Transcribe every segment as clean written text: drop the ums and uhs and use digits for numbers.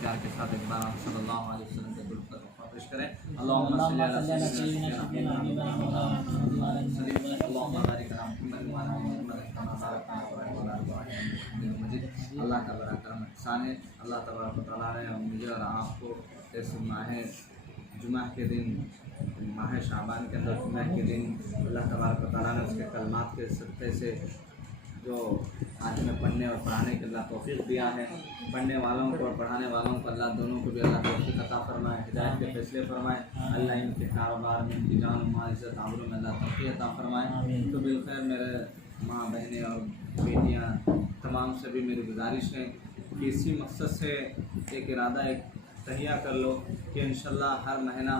प्यार के साथ एक बार सल्लल्लाहु अलैहि वसल्लम के दुरूद पर पेश करें। अल्लाहुम्मा सल्ली अला सय्यिदिना अल्लाहुम्मा बारिक अला मुहम्मद व अला मुहम्मद कमा बारकता अला इब्राहीम मजीद। अल्लाह का बड़ा करम एहसान है। अल्लाह तबारक व तआला ने मुझे और आपको इस माह जुमा के दिन, माह शाबान के अंदर जुमा के दिन अल्लाह तबारक व तआला ने उसके कलमात के सत्ते से जो आज में पढ़ने और पढ़ाने के अल्लाह तौफीक दिया है। पढ़ने वालों को और पढ़ाने वालों को अल्लाह दोनों को भी अल्लाह तौफीक अता फरमाए, हिदायत के फैसले फरमाए। अल्लाह इनके कारोबार में, इनकी जान माल इज़्ज़त आबरू में अल्लाह तौफीक अता फरमाए। तो बिलखैर मेरे माँ बहनें और बेटियाँ तमाम से भी मेरी गुजारिश है कि इसी मकसद से एक इरादा एक तहिया कर लो कि इंशाल्लाह हर महीना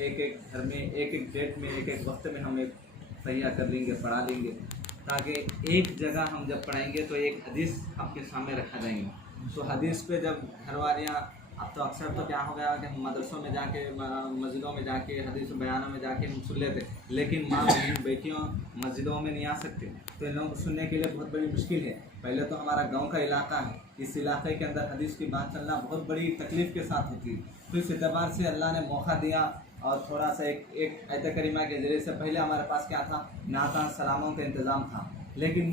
एक एक घर में, एक एक डेट में, एक एक वक्त में हम एक तहिया कर लेंगे, पढ़ा लेंगे, ताकि एक जगह हम जब पढ़ाएंगे तो एक हदीस आपके सामने रखा जाएंगे। तो हदीस पे जब घर वालियाँ, अब तो अक्सर तो क्या हो गया कि हम मदरसों में जाके, मस्जिदों में जाके, हदीस बयानों में जाके हम सुन लेते, लेकिन माँ बहन बेटियों मस्जिदों में नहीं आ सकते, तो इन लोगों को सुनने के लिए बहुत बड़ी मुश्किल है। पहले तो हमारा गांव का इलाका है, इस इलाके के अंदर हदीस की बात चलना बहुत बड़ी तकलीफ़ के साथ होती है। तो इस एतबार से अल्लाह ने मौका दिया और थोड़ा सा एक आयत करीमा के ज़रिए से पहले हमारे पास क्या था, नाता सलामों का इंतज़ाम था, लेकिन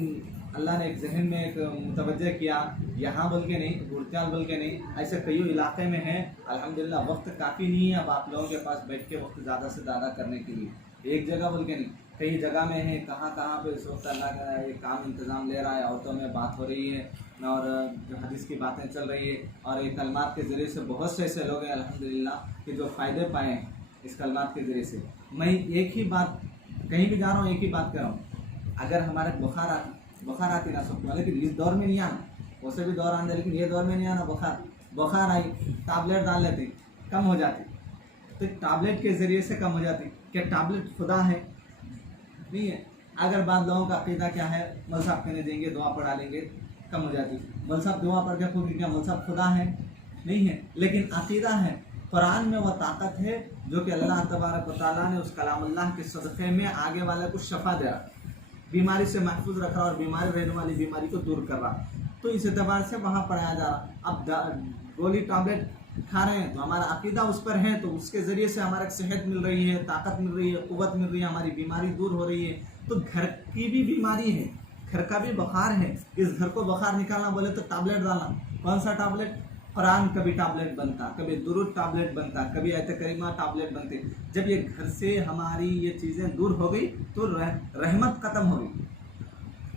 अल्लाह ने एक जहन में एक मुतवज्जे किया, यहाँ बोल के नहीं, गुरत्याल बोल के नहीं, ऐसे कई इलाके में हैं। अल्हम्दुलिल्लाह वक्त काफ़ी नहीं है अब आप लोगों के पास बैठ के वक्त ज़्यादा से ज़्यादा करने के लिए, एक जगह बोल के नहीं, कई जगह में है। कहाँ कहाँ पे इस वक्त अल्लाह का ये काम इंतज़ाम ले रहा है, औरतों में बात हो रही है और जो हदीस की बातें चल रही है, और ये कलमात के ज़रिए से बहुत से ऐसे लोग हैं अल्हम्दुलिल्लाह कि जो फ़ायदे पाए हैं इस कलमात के ज़रिए से। मैं एक ही बात, कहीं भी जा रहा हूँ एक ही बात कर रहा हूँ, अगर हमारे बुखार आती ना सबको, लेकिन इस दौर में नहीं आना, वैसे भी दौर आने, लेकिन ये दौर में नहीं आना। बुखार आई, टैबलेट डाल लेते, कम हो जाती, तो टैबलेट के ज़रिए से कम हो जाती। क्या टैबलेट खुदा है? नहीं है। अगर बाद लोगों का अक़ीदा क्या है, मौल साहब कहने देंगे, दुआ पढ़ा लेंगे, कम हो जाती। मौल साहब दुआ पढ़ के पूरी, क्या मौल साहब खुदा है? नहीं है, लेकिन अक़ीदा है। कुरान में वह ताकत है जो कि अल्लाह तबारक व तआला ने उस कलामुल्लाह के सदक़े में आगे वाले को शफा दे रहा, बीमारी से महफूज रख रहा और बीमारी रहने वाली बीमारी को दूर कर रहा। तो इस एतबार से वहाँ पढ़ाया जा रहा। अब गोली टैबलेट खा रहे हैं तो हमारा अक़ीदा उस पर है, तो उसके ज़रिए से हमारे सेहत मिल रही है, ताकत मिल रही है, क़ुव्वत मिल रही है, हमारी बीमारी दूर हो रही है। तो घर की भी बीमारी है, घर का भी बुखार है, इस घर को बुखार निकालना बोले तो टैबलेट डालना। कौन सा टैबलेट? कुरान कभी टैबलेट बनता, कभी दुरूद टैबलेट बनता, कभी आयत करीमा टैबलेट बनते। जब ये घर से हमारी ये चीज़ें दूर हो गई तो रहमत ख़त्म हो गई,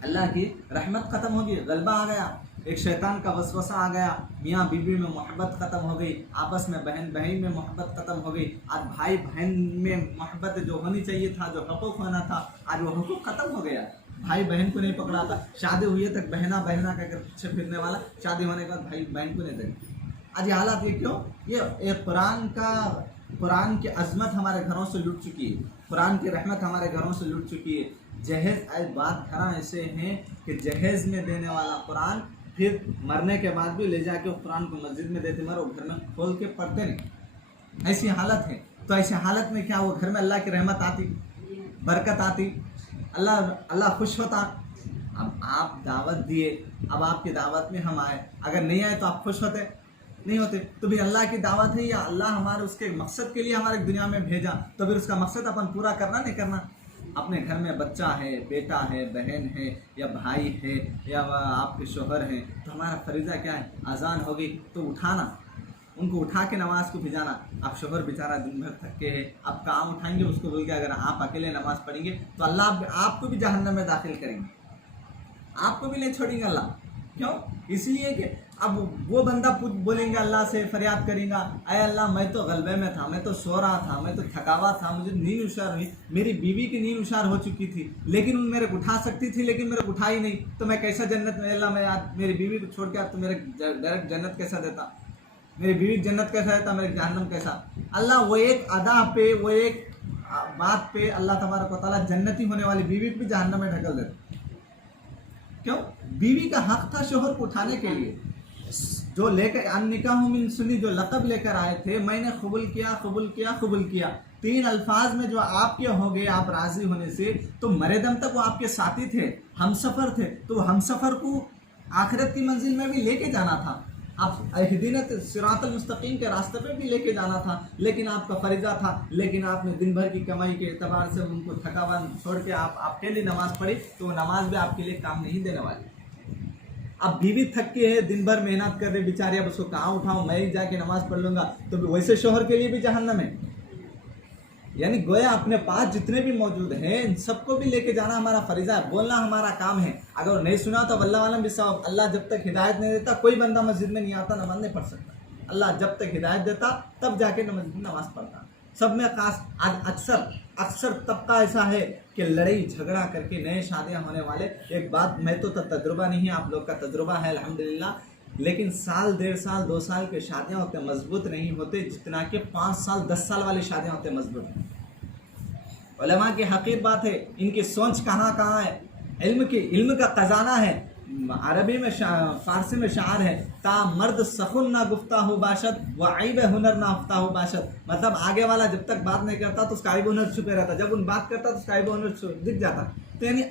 अल्लाह की रहमत ख़त्म हो गई, गलबा आ गया, एक शैतान का वसवसा आ गया, मियाँ बीवी में मोहब्बत ख़त्म हो गई, आपस में बहन बहन में मोहब्बत ख़त्म हो गई, आज भाई बहन में मोहब्बत जो होनी चाहिए था, जो हक़ूक़ होना था, आज वो हक़ूक़ ख़त्म हो गया। भाई बहन को नहीं पकड़ा था, शादी हुई है तक बहना का पीछे फिरने वाला, शादी होने के बाद भाई बहन को नहीं देगा। आज ये हालात ये क्यों? ये कुरान की अज़मत हमारे घरों से लुट चुकी है, कुरान की रहमत हमारे घरों से लुट चुकी है। जहेज़ बात खरा ऐसे हैं कि जहेज़ में देने वाला कुरान फिर मरने के बाद भी ले जाके कुरान को मस्जिद में देते, मरो घर में खोल के पढ़ते नहीं, ऐसी हालत है। तो ऐसी हालत में क्या वो घर में अल्लाह की रहमत आती, बरकत आती, अल्लाह खुश होता। अब आप दावत दिए, अब आपकी दावत में हम आए, अगर नहीं आए तो आप खुश होते? नहीं होते। तो भी अल्लाह की दावत है, या अल्लाह हमारे उसके मकसद के लिए हमारे दुनिया में भेजा, तो फिर उसका मकसद अपन पूरा करना नहीं करना। अपने घर में बच्चा है, बेटा है, बहन है, या भाई है, या आपके शोहर हैं, तो हमारा फरीज़ा क्या है? अजान होगी तो उठाना, उनको उठा के नमाज़ को भिजाना। अब शोहर बेचारा दिन भर थके है, अब काम उठाएंगे उसको बोल के अगर आप अकेले नमाज़ पढ़ेंगे तो अल्लाह आपको भी जहन्नम में दाखिल करेंगे, आपको भी नहीं छोड़ेंगे अल्लाह। क्यों? इसलिए कि अब वो बंदा बोलेंगे अल्लाह से, फरियाद करेगा, अय अल्लाह मैं तो गलबे में था, मैं तो सो रहा था, मैं तो थकावा था, मुझे नींद उशार हुई, मेरी बीवी की नींद उशार हो चुकी थी, लेकिन उन मेरे को उठा सकती थी, लेकिन मेरे को उठा ही नहीं, तो मैं कैसा जन्नत में? अल्लाह मैं आज मेरी बीवी को छोड़ के आप तो मेरे डायरेक्ट जन्नत कैसा देता? मेरी बीवी जन्नत कैसा देता, मेरे जहन्नम कैसा? अल्लाह वो एक अदा पे, वो एक बात पे अल्लाह तबारक व तआला जन्नती होने वाली बीवी को भी जहन्नम में ढकल देता। क्यों? बीवी का हक था शोहर को उठाने के लिए, जो लेकर अनिकाह मिन सुन्नी जो लक़ब लेकर आए थे, मैंने कबूल किया, कबूल किया, कबूल किया, 3 अल्फाज में जो आपके हो गए आप राज़ी होने से, तो मरे दम तक वो आपके साथी थे, हमसफ़र थे, तो हमसफ़र को आखिरत की मंजिल में भी लेके जाना था। आप हिदीनत सिरातल मुस्तकीम के रास्ते पे भी लेके जाना था, लेकिन आपका फरीजा था, लेकिन आपने दिन भर की कमाई के एतबार से उनको थकावन छोड़ के आप आपके लिए नमाज पढ़ी, तो वो नमाज भी आपके लिए काम नहीं देने वाली। अब बीवी थक के है, दिन भर मेहनत कर रही बेचारी, अब उसको कहाँ उठाऊं, मैं ही जाके नमाज पढ़ लूंगा, तो वैसे शोहर के लिए भी जहन्नम है। यानी गोया अपने पास जितने भी मौजूद हैं इन सबको भी लेके जाना हमारा फरीजा है, बोलना हमारा काम है। अगर नहीं सुना तो अल्लाह वालम भी सब, अल्लाह जब तक हिदायत नहीं देता कोई बंदा मस्जिद में नहीं आता, नमाज नहीं पढ़ सकता। अल्लाह जब तक हिदायत देता तब जाके मस्जिद में नमाज पढ़ता। सब में खास आज अक्सर तबका ऐसा है कि लड़ाई झगड़ा करके नए शादियां होने वाले, एक बात मैं तो तजुर्बा नहीं है, आप लोग का तजुर्बा है अल्हम्दुलिल्लाह, लेकिन साल 1.5 साल 2 साल के शादियां होते मजबूत नहीं होते जितना कि 5 साल 10 साल वाली शादियां होते मजबूत। उलमा की हकीर बात है, इनकी सोच कहाँ कहाँ है, इल्म का खजाना है। अरबी में फारसी में शार है, ता मर्द सखुन ना गुफ्ता हो बाशत व आइब हुनर ना हफ्ता हो बाशत, मतलब आगे वाला जब तक बात नहीं करता तो उसका आइब हुनर छुपे रहता, जब उन बात करता तो उसका आइब हुनर दिख जाता। तो यानी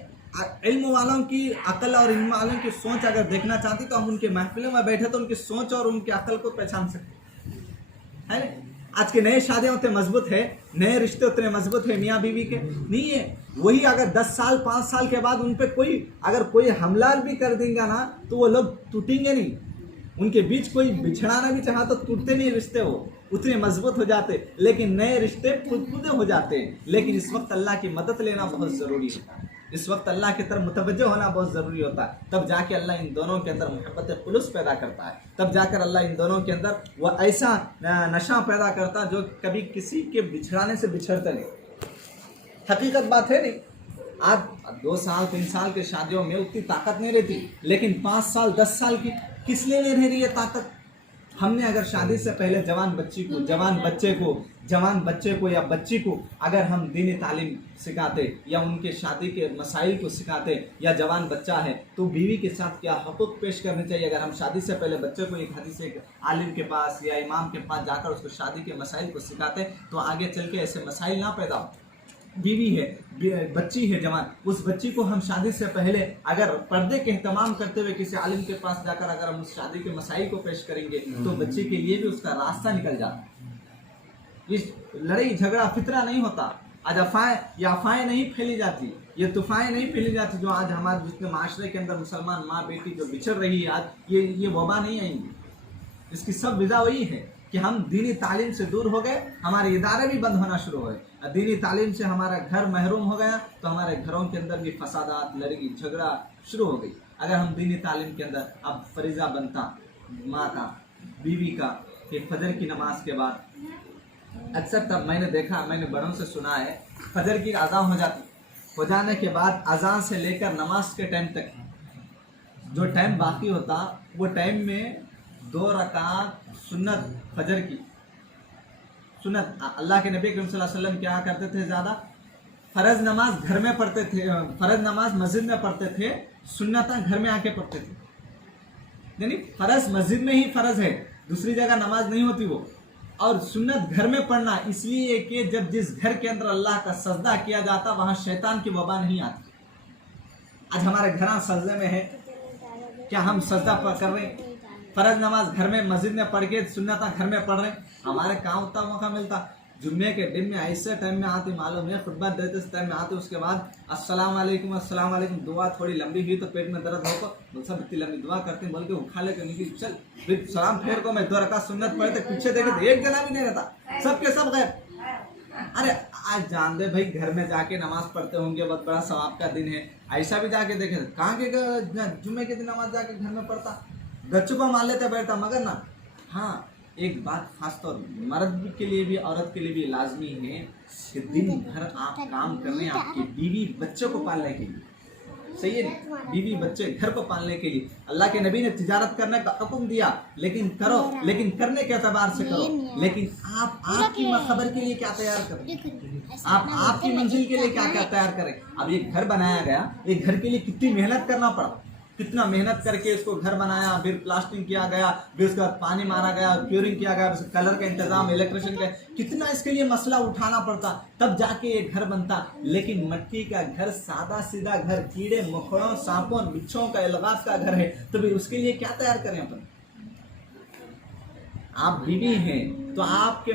इल्म वालों की अकल और इल्म वालों की सोच अगर देखना चाहती तो हम उनके महफिलों में बैठे तो उनकी सोच और उनकी अकल को पहचान सकते है ना। आज के नए शादियां उतने मजबूत है, नए रिश्ते उतने मजबूत है मियाँ बीवी के नहीं है। वही अगर 10 साल 5 साल के बाद उन पे अगर कोई हमला भी कर देंगे ना तो वो लोग टूटेंगे नहीं, उनके बीच कोई बिछड़ाना भी चाहा तो टूटते नहीं रिश्ते, वो उतने मजबूत हो जाते। लेकिन नए रिश्ते खुदखुदे हो जाते हैं। लेकिन इस वक्त अल्लाह की मदद लेना बहुत ज़रूरी होता है, इस वक्त अल्लाह की तरफ मुतवज्जो होना बहुत ज़रूरी होता है। तब जाके अल्लाह इन दोनों के अंदर मोहब्बत खुलूस पैदा करता है, तब जाकर अल्लाह इन दोनों के अंदर वह ऐसा नशा पैदा करता है जो कभी किसी के बिछड़ाने से बिछड़ता नहीं। हकीकत बात है नहीं। आज 2 साल 3 साल के शादियों में उतनी ताकत नहीं रहती, लेकिन 5 साल 10 साल की किस लिए नहीं रह रही है ताकत। हमने अगर शादी से पहले जवान बच्चे को या बच्ची को अगर हम दीनी तालीम सिखाते या उनके शादी के मसाइल को सिखाते, या जवान बच्चा है तो बीवी के साथ क्या हकूक़ पेश करने चाहिए, अगर हम शादी से पहले बच्चे को एक हदीस एक आलिम के पास या इमाम के पास जाकर उसको शादी के मसाइल को सिखाते तो आगे चल के ऐसे मसाइल ना पैदा हो। बीवी है, बच्ची है जवान, उस बच्ची को हम शादी से पहले अगर पर्दे के एहतमाम करते हुए किसी आलिम के पास जाकर अगर हम उस शादी के मसाइल को पेश करेंगे तो बच्चे के लिए भी उसका रास्ता निकल जाता। इस लड़ाई झगड़ा फितरा नहीं होता। आज अफवाहें नहीं फैली जाती, ये तूफानें नहीं फैली जाती जो आज हमारे जितने माशरे के अंदर मुसलमान माँ बेटी जो बिछड़ रही है, आज ये वबा नहीं आएंगी। इसकी सब वजह वही है कि हम दीनी तालीम से दूर हो गए, हमारे इदारे भी बंद होना शुरू हो गए। दीनी तालीम से हमारा घर महरूम हो गया तो हमारे घरों के अंदर भी फसादात, लड़ाई झगड़ा शुरू हो गई। अगर हम दीनी तालीम के अंदर अब फरीज़ा बनता माँ का, बीवी का, कि फजर की नमाज के बाद अक्सर तब मैंने बड़ों से सुना है, फजर की अज़ान हो जाती, हो जाने के बाद अज़ान से लेकर नमाज के टाइम तक जो टाइम बाकी होता वो टाइम में 2 रकात सुन्नत फजर की सुन्नत, अल्लाह के नबी करीम सल्लल्लाहु अलैहि वसल्लम क्या करते थे, ज़्यादा फ़र्ज़ नमाज घर में पढ़ते थे, फ़र्ज़ नमाज मस्जिद में पढ़ते थे, सुन्नत घर में आके पढ़ते थे। यानी फ़र्ज़ मस्जिद में ही फ़र्ज़ है, दूसरी जगह नमाज नहीं होती वो। और सुन्नत घर में पढ़ना इसलिए कि जब जिस घर के अंदर अल्लाह का सजदा किया जाता वहाँ शैतान की वबा नहीं आती। आज हमारे घर सजदे में है, क्या हम सजदा कर रहे हैं? फ़र्ज़ नमाज घर में मस्जिद में पढ़ के सुन्नत घर में पढ़ रहे हैं। हमारे कहाँ उतना मौका मिलता, जुम्मे के दिन में ऐसे टाइम में आती, मालूम है खुतबा देते इस टाइम में आते, उसके बाद अस्सलाम वालेकुम दुआ थोड़ी लंबी हुई तो पेट में दर्द हो तो बोल सब इतनी लंबी दुआ करते हैं, बोल के उठा लेकर निकली, चल फिर सलाम फेर को मैं 2 रकात सुन्नत पढ़ते, पीछे देखे तो एक जना भी नहीं रहता, सबके सब गए। अरे आज जान दे भाई, घर में जाके नमाज पढ़ते होंगे, बहुत बड़ा सवाब का दिन है, ऐसा भी जाके देखे कहाँ के जुम्मे के दिन नमाज जाके घर में पढ़ता, गच्चू को मान लेते बैठता। मगर ना, हाँ एक बात खास तौर मर्द के लिए भी औरत के लिए भी लाजमी है कि दिन भर आप काम कर रहे हैं आपकी बीवी बच्चों को पालने के लिए, सही है नहीं, बीवी बच्चे घर को पालने के लिए। अल्लाह के नबी ने तिजारत करने का हुक्म दिया, लेकिन करो, लेकिन करने के एतबार से करो। लेकिन आप आपकी खबर के लिए क्या तैयार करें, आप आपकी मंजिल के लिए क्या क्या तैयार करें। अब ये घर बनाया गया, ये घर के लिए कितनी मेहनत करना पड़ा, कितना मेहनत करके इसको घर बनाया, फिर प्लास्टिंग किया गया, फिर उसके बाद पानी मारा गया, क्यूरिंग किया गया, कलर का इंतजाम, इलेक्ट्रिशियन का, कितना इसके लिए मसला उठाना पड़ता, तब जाके ये घर बनता। लेकिन मट्टी का घर, सादा सीधा घर, कीड़े मकोड़ों सांपों बिच्छों का इल्गात का घर है, तो भी उसके लिए क्या तैयार करें अपन। आप बीवी हैं तो आपके